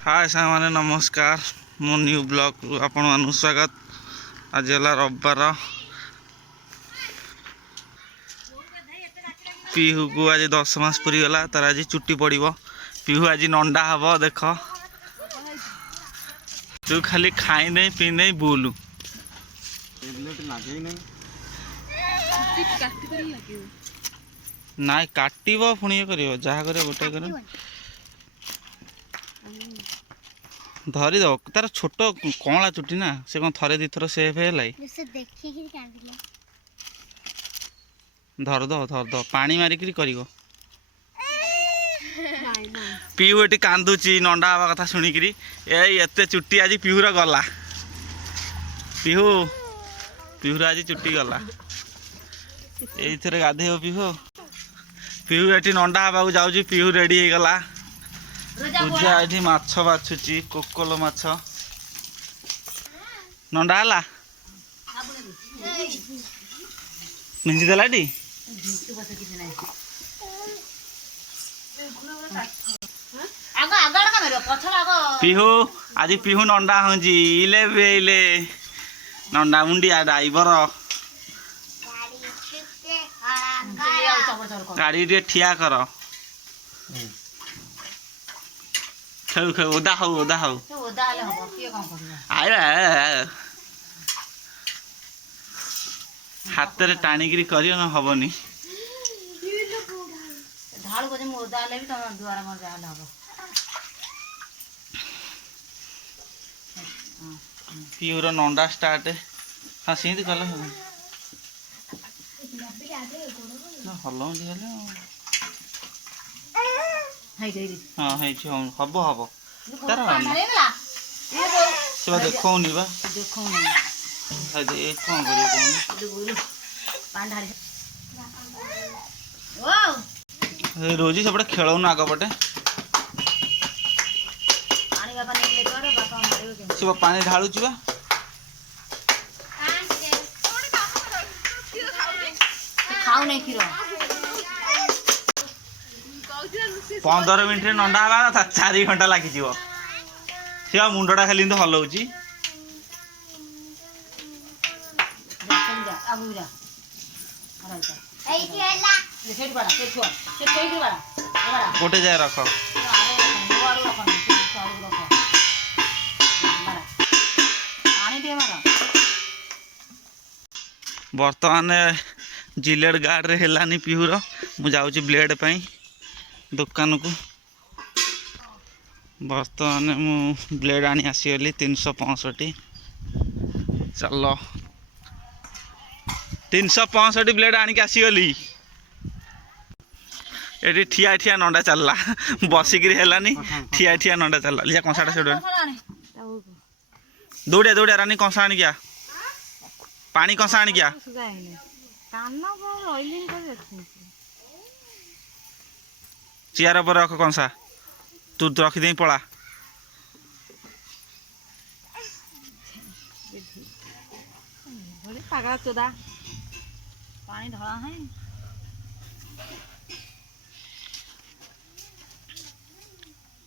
हाय सामान्य नमस्कार मो न्यू ब्लॉग आपण मान स्वागत। आज है रविवार। पीहू को आज 10 मास पूरी गला तार आज चुट्टी पड़ो। पीहू आज नंडा हम देख तू खाली खाई नहीं पी नहीं बुलू ना काटब पुणी कर जहाँ कर गोटे कर धरीद तार छोट कला चुटी ना से कौन थे दी थर सेफ है धरद धरद पानी मारिक कर पीहू ये कांदुची नंडा हवा कथा शुणिक एते चुट्टी आज पीहूर गला पीहूर आज चुट्टी गला ये गाधे पीहू पीहू ये नंडा हवा जाऊँ पीहू रेडी हो गला पूजा ये माछ बाछुची कोकोलो माछ नंडा है मिंजिदेला टी पीहू आज पीहू नंडा हूँ इले बेले नंडा मुंडिया ड्राइवर गाड़ी टे ठिया कर खेल खेल ओदा हो हाथ में टाणिकी कर हबनी पीहूर नंडा स्टार्ट हाँ सीधी कल हल हाँ हम हम तार से देखनी बा कौन कर रोजी सब खेल आगपटे से पानी ढालुची बा 15 मिनट नंडा हवा कथा 4 घंटा लगी से मुंडा खाली हलाऊँ गोटे जाए रख बर्तमान जिलेट गार्ड रे हेलानी पीहूर मु जाऊँ ब्लेड पाई दुकान को बर्तमान मु ब्लेड आनी आसीगली 365 चल 365 ब्लेड आनिक आसीगली ये ठिया ठिया नंडा चलला बसिक हेलानी ठिया ठिया नंडा चलला लिया कंसाटा से दौड़िया दौड़िया रानी कंसा आनी क्या पानी कंसा आनी क्या चेयर पर रख कंसा तू रखीदे पला पागला चोदा पानी ढला है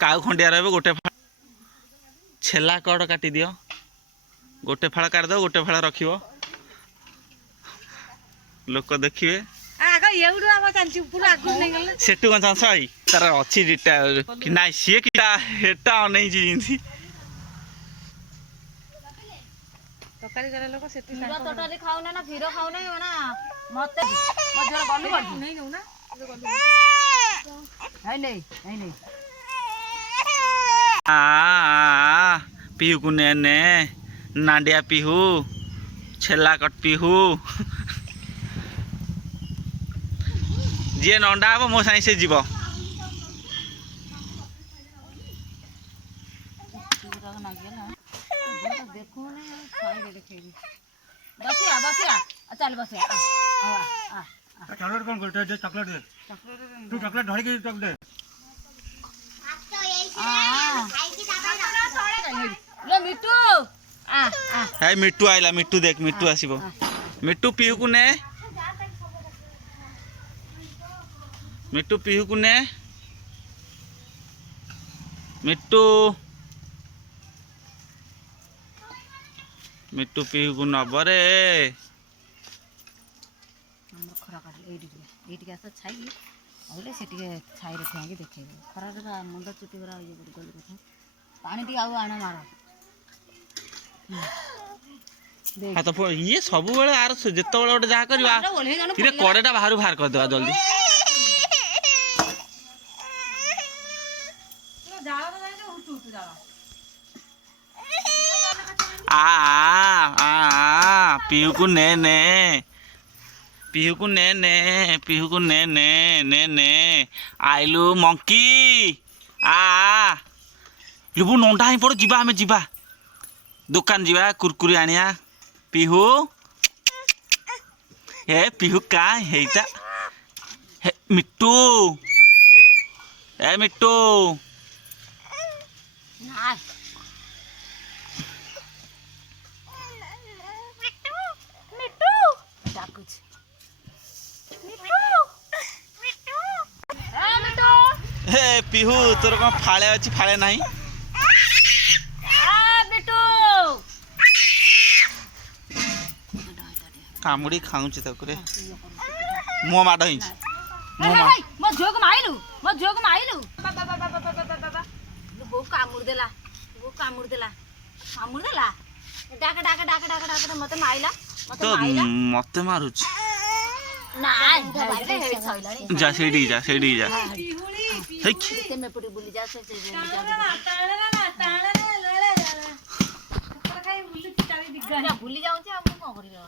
काउ खंडिया रहे गोटे फाड़ छेला कड़ काटी दियो गोटे फाड़ काट दो गोटे फाड़ रख लोक देखिए सेठू कौन चांस आई तार अच्छी कि ना सी हेटा अनै तोटाली खाऊ ना भीर खाऊ ना मत पीहू को ने नांडिया पीहू छेला कट पीहू जी नंडा हम मो साई से जीव चल बस चॉकलेट कौन बोलते हैं चॉकलेट दे तू चॉकलेट ढाई के चॉकलेट ले मिट्टू है मिट्टू आइला मिट्टू देख मिट्टू आसीबो मिट्टू पीहू को ने मिट्टू पीहू को ने मिट्टू मिट्टू पीहू को नबरे ଆମର ଖରା କାଟି ଏଇଠିକି ଆସ ଛାଇ କହିଲେ ସେ ଟିକେ ଛାଇରେ ଠିଆଇକି ଦେଖେଇବେ ଖରାରେ ମୁଣ୍ଡ ଚୁଟି ଗୁରା ଇଏ କରି ଗଲି କଥା ପାଣି ଟିକେ ଆଉ ଆଣ ମାର ହାତ ଇଏ ସବୁବେଳେ ଆର ଯେତେବେଳେ ଗୋଟେ ଯାହା କରିବା ଟିକେ କଡ଼େଇଟା ବାହାରୁ ବାହାର କରିଦେବା ଜଲ୍ଦି पीहू को ने पीहू को ने पीहू को ने आइलु मंकी लुबु नंडा ही पड़ जीवा हमें जीवा दुकान जीवा कुरकुरी आनिया पीहू हे पीहू का हेटा हे मिट्टू ए मिट्टू हे पीहू तोर कौन फाड़े अच्छी फाड़े नहीं कामुड़ी खाऊची तकरे मुँह माड़ ही मो झियो को माइलु वो कामुड़ देला डाक मते माइला तो मते मारुच ना जा सेडी जा हेक ते में पुटी बुली जा से भूली जाऊँ हम कौन कर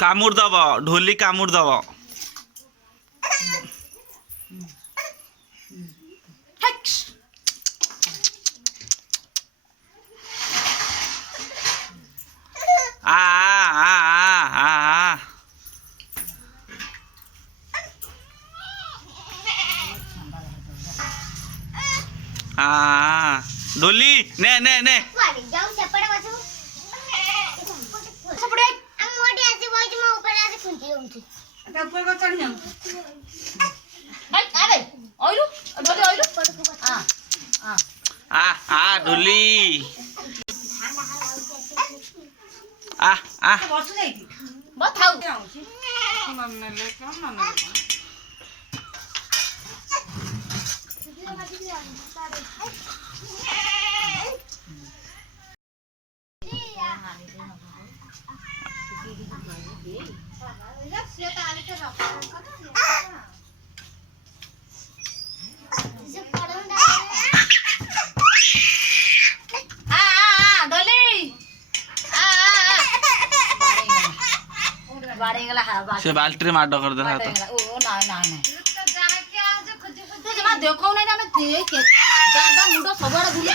कामुड़ दब ढोली कामुड़ दब डोली ने डोली से बाल्टी माड़ कर दे हाथ ओ नहीं तू जमा देखो नहीं ना मैं देख दादा मुंडो सबआडे बुली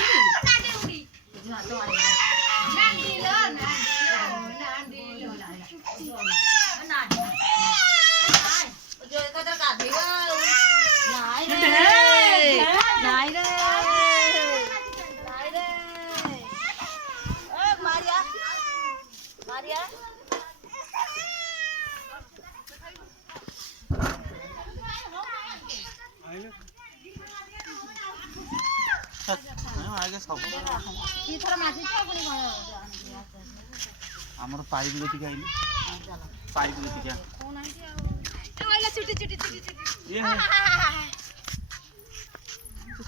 आगे सब आमर पाइप गति आइली पाइप गति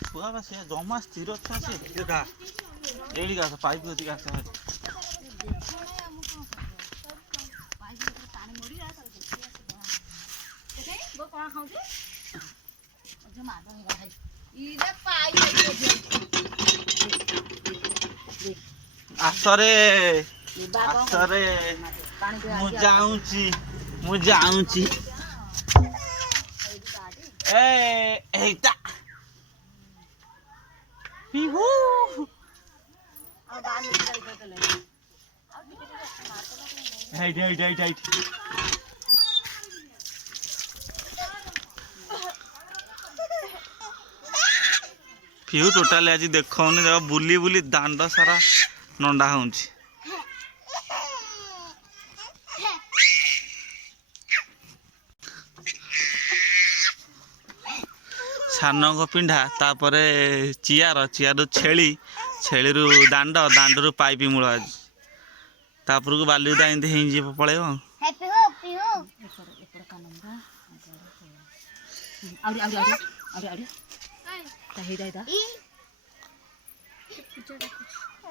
छुआ बा से जमा स्थिर अच्छा से देखा एडी का पाइप गति का से आसरे मु जाऊँची एटा पीहू पीहू टोटाली आज देखौनी देख बुली बुली दांड सारा नंडा होउची ସାନଙ୍କ ପିଣ୍ଡା ତାପରେ ଚିଆର ଛେଳି ଛେଳିରୁ ଦାଣ୍ଡରୁ ପାଇପ୍ ମୂଳ ଆଜି ତାପରକୁ ବାଲିଟା ଏମିତି ହେଇଯିବ ପଳେଇବ।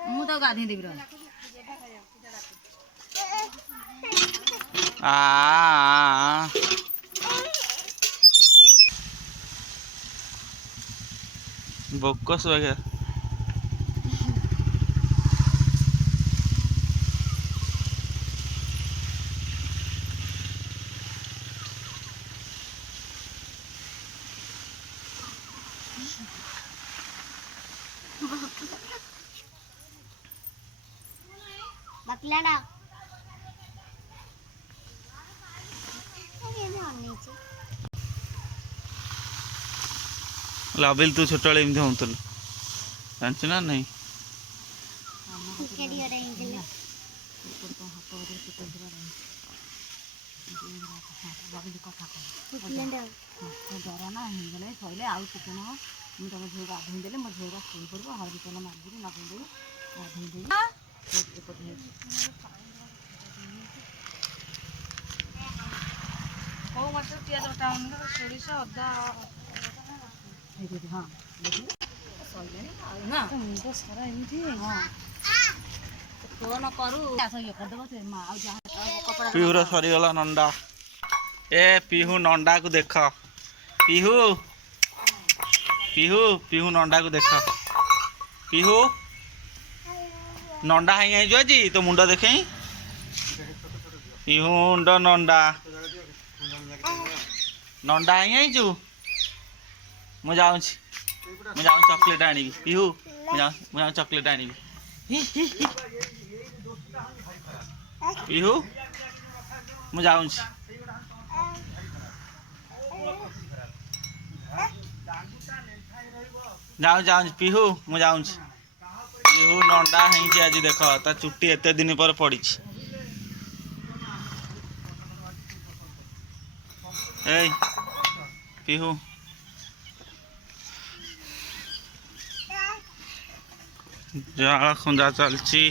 ମୁଁ ତ ଗାଧେଇ ଦେବି बोकस वगैरह बकलाना लबिल तू छोट एमती होतलु जानछु ना नहीं जरा ना होगले सैले आउ टिके न मुझे तुम झील गाधे देले मो झील शुई पड़ो हल्दी तेल मारिकी लगे गाधे हो मत पियाज टाउन सोरिष अदा हाँ सैले मुंड सारा एमती हाँ फोन करू ये करदेव से आउ कपड़ा पिहुर सरीगला नंडा ए पिहू नंडा को देख पिहू पिहू पिहू नंडा को देख पिहू नंडा हाई आई जी तो मुंड देखे पिहू मुंड नंडा नंडा हाई आई मु जाऊँ चॉकलेट आनी पिहू मुझे चॉकलेट आनी पिहू मु जाऊँ जाऊँ पिहू मु जाऊँ पिहू नंडा है आज देख ता चुट्टी एत दिन पर पड़ी ए पिहू जाल खुंदा चलची